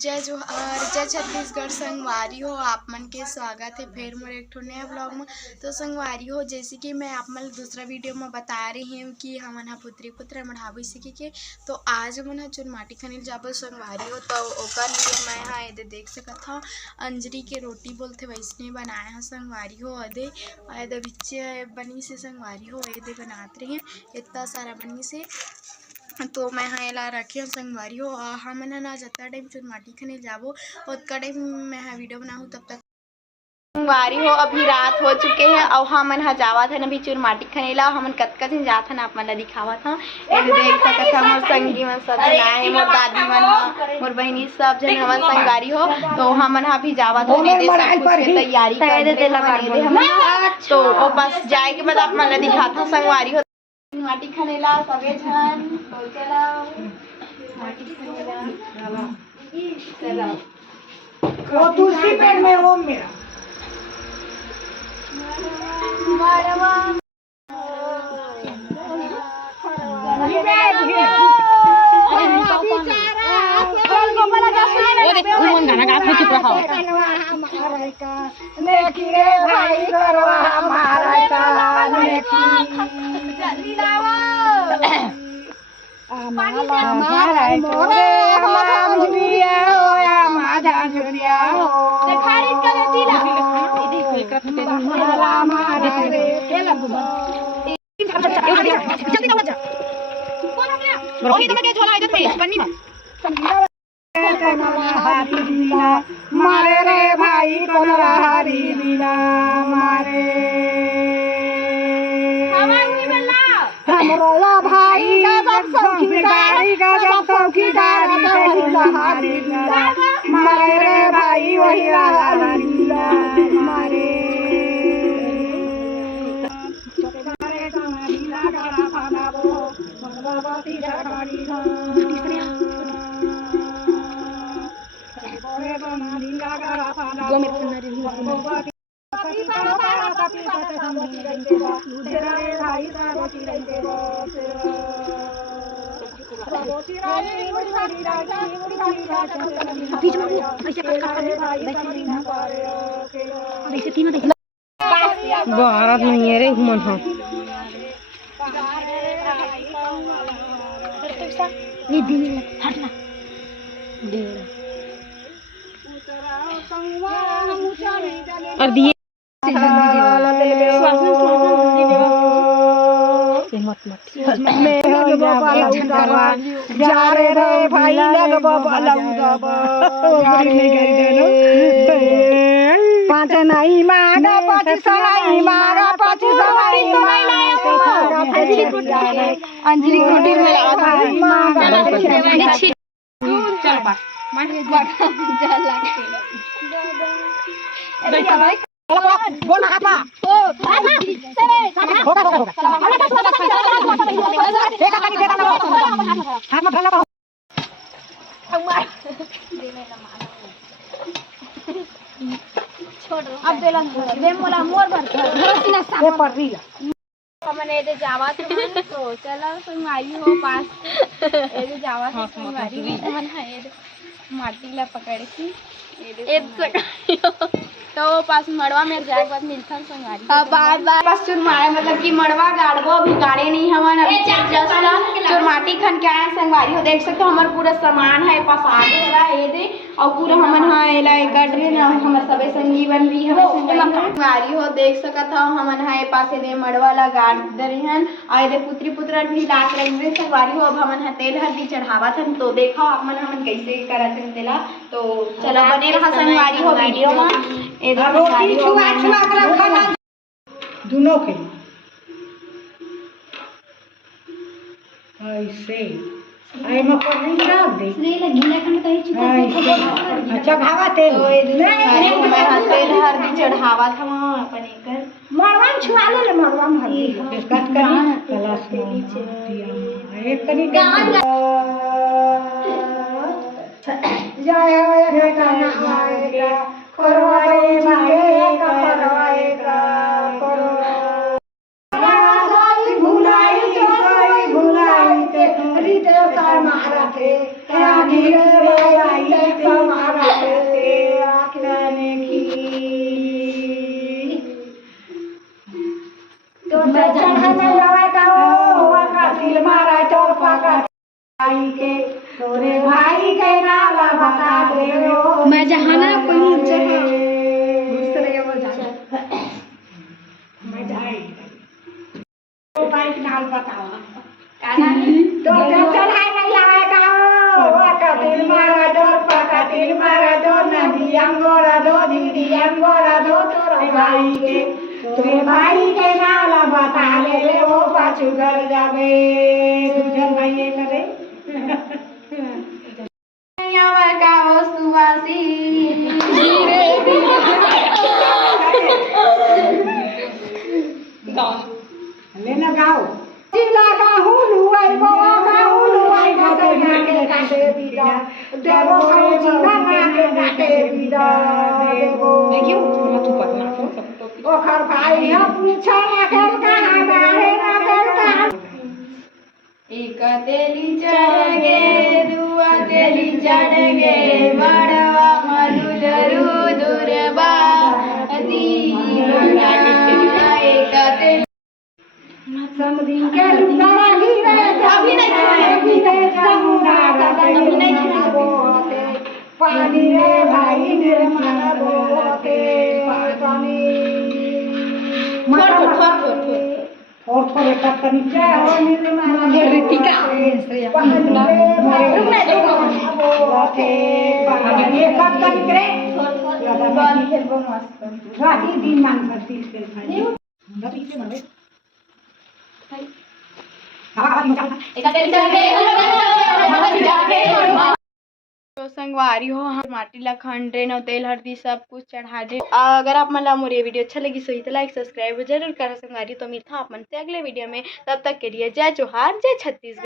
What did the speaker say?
जय जोहार, जय छत्तीसगढ़। संगवारी हो आप मन के स्वागत है फिर मोर एक ठो नया ब्लॉग में। तो संगवारी हो जैसे कि मैं आप मन दूसरा वीडियो में बता रही हूँ कि हमन पुत्री पुत्र मढ़ावी सीखे के। तो आज हमन चुनमाटी खनिल जाबो संगवारी हो। तो ओकर लिए मैं हाँ ये देख सकत हूँ अंजरी के रोटी बोलते वैसने बनाए हैं संगवारी हो। अदे बिच्चे बनी से संगवारी हो ये बनाते रहे इतना सारा बनी से। तो मैं हाँ एला रखे संगवारी हो हमन ना जता टाइम चुनमाटी खनिल जाबो उतना टाइम मैं हाँ वीडियो बनाऊँ तब तक संगवारी हो। अभी रात हो चुके हैं और हमन हा जावत हन अभी चुनमाटी खनेला। हमन कतका दिन जात हन आप मन ला दिखावत हूँ। ये देख सकत हन मोर संगी मन सब आए मोर दादी मन मोर बहिनी सब जन हमन संगवारी हो। तो हमन हा भी जावत हन ये सब कुछ के तैयारी कर दे हमन। तो ओ बस जाए के बाद आप मन ला दिखात हूँ संगवारी हो माटी खनेला सबे झन। तो चला माटी खनेला चला वो तुलसी पेड़ में हो मेरा मरवा गाना गा के चुप रहो। नेकी रे भाई करवा हमारा का नेकी जल्दी लाओ हमारा मोरे हमारा जुरिया होया माधा जुरिया हो देखारी करे दिला हमारा रे जल्दी ना जा कौन आ गया ओही तो के झोला इधर पे पन्नी में मारे रे भाई कोनरा हरी लीला मारे हमरो भाई गजब चौकीदारी गजब चौकीदारी हरी लीला मारे रे भाई वही हरी लीला मारे छोटे गाना लीला गाना पानाबो भगवती जगाड़ी भारत नहीं है रे घुमन हो हटना और दिए मत जा रे भाई लगबो बलौदबो पाँच नहीं मांगा पच्चीस नहीं मांगा पच्चीस अंजरी कुटी में चल बा बोल आपा अब देला दे मोला मोर भर धरसिना सा पर दी हमन एदे जावत हन। तो चला संगवारी हो पास एदे जावत हन संगवारी हमन है एदे माटी ला पकड़ के एदे तो पास मड़वा में जाए के बाद मिलथन संगवारी बार बार पास चुरमारे मतलब कि मड़वा गाड़बो अभी गाड़े नहीं हमन अभी जस्ट चुरमाटी खन के आए संगवारी हो। देख सकते हो हमार पूरा सामान है पास आगे वाला ये दे और पूरा हमन हां एला गढ़ रे ना हमर सबे संगी बन भी है संगवारी हो। देख सकत हो हमन हां पास दे मड़वा ला गाड़ दे हन और दे पुत्री पुत्र भी लात रंगे संगवारी हो। अब हमन हा तेल हल्दी चढ़ावत हन। तो देखो आप मन हमन कैसे करत हन तेला। तो चलो बने रहा संगवारी हो वीडियो में रोटी छुआ छुआ के रखना दोनों के ऐसे आई में पर नहीं डाल दे श्री लगी लेकिन कहीं छुपा अच्छा भावा तेल नहीं तेल हल्दी चढ़ावा था वहां अपन कर मरवा छुआ ले मरवा में हल्दी कट करी कलास में दिया एक कनी जय हो गाना आएगा करवाए मारे का करवाएगा करो भुलाई भुलाई ते रीते सार मारा थे या धीरे रे आई ते दीदी अंगोरा दो दीदी अंगोरा दो तोरे भाई के नाला बता ले वो पाछू घर जाबे दूजन भाई ये करे का ओ सुवासी लेना गाओ जिला गाहू लुआई बाबा गाहू लुआई गाते गाते गाते बिदा देवो सौजी गाना के गाते बिदा देवो क्यों थोड़ा तू पतना ओ खर भाई हम पूछा ना कर कहां बाहे ना कर कहां एक तेली चढ़ गे दुआ तेली चढ़ गे मड़वा मधुजरू दुर्बा दीना एक तेली समधी के लुगारा गिरे अभी नहीं समुना का अभी नहीं बोते पानी रे भाई निर्मल बोते पानी थोड़े कतनी क्या हो निर्मल ऋतिका बोते पानी ये कतनी करे बाल खेल वो मस्त राती दिन मान करती है भाई राती के मारे तो संगवारी हो हम माटी ला खंडे न तेल हल्दी सब कुछ चढ़ा दे। अगर आप मन ला मोर ये वीडियो अच्छा लगी सही तो लाइक सब्सक्राइब जरूर करा संगवारी। तो मिलता आप मन से अगले वीडियो में, तब तक के लिए जय जोहार जय छत्तीसगढ़।